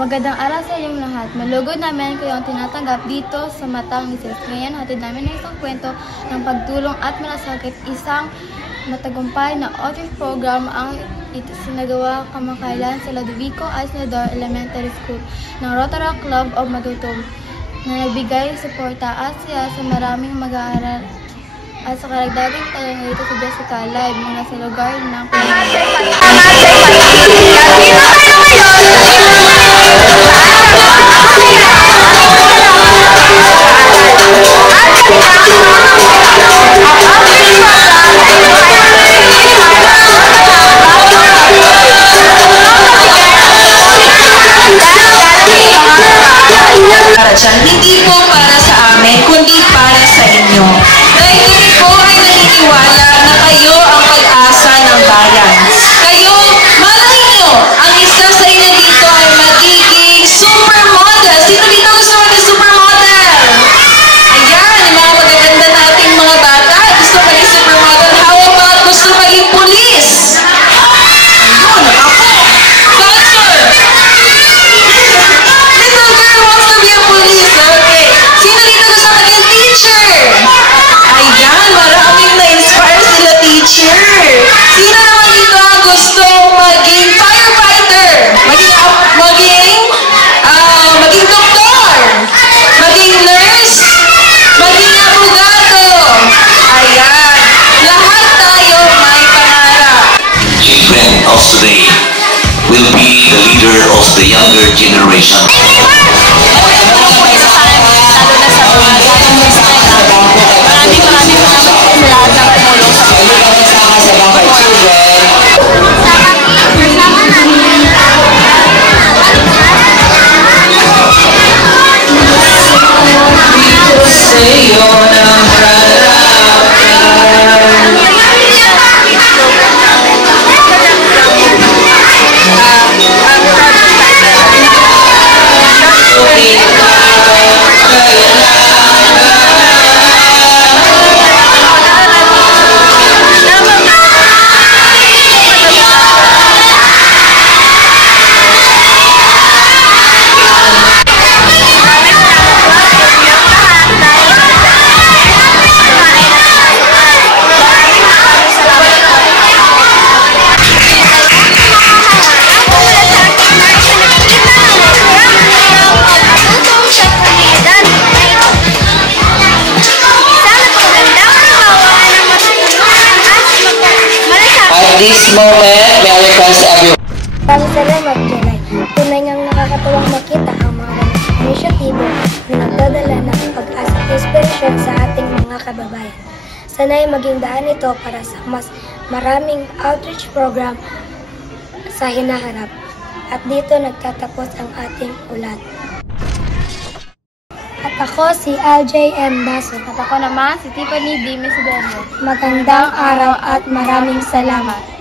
Magandang araw sa inyong lahat. Malugod namin kayong tinatanggap dito sa Matang Mises. Ngayon, hatid namin ng isang kwento ng pagtulong at malasakit. Isang matagumpay na outreach program ang sinagawa kamakailan sa Ludovico Aislador Elementary School ng Rotary Club of Matutom na nagbigay suporta at siya sa maraming mag-aaral at sa karagdagang talang dito sa Jessica Live mula sa lugar ng hindi po para sa amin, kundi para sa inyo. Dahil kami po ay naniniwala na kayo ang pag-asa ng bayan. Kayo, malay nyo, ang isa sa inyo dito ay magiging supermodel. Sino dito gusto maging supermodel? Ayan, yung mga magaganda nating mga bata, gusto maging supermodel. How about gusto maging police? Ayun, ako. Dancer. Little girl wants to be a police. Okay. Sino dito gusto maging teacher? Ayan, maraming na-inspire sila teacher. Sino naman dito ang gusto maging firefighter? Maging doktor? Maging nurse? Maging abogado? Ayan. Lahat tayo may pangarap. Children of today will be the leader of the younger generation. This moment, may I request everyone. Maraming salamat, Jelay. Tunay ngang nakakatuwang makita ang mga inisyatibo na nagdadala ng pag-asa at inspirasyon sa ating mga kababayan. Sana'y maging daan ito para sa mas maraming outreach program sa hinaharap. At dito nagtatapos ang ating ulat. At ako si LJM Baso. At ako naman si Tiffany D. Mesiderio. Magandang araw at maraming salamat.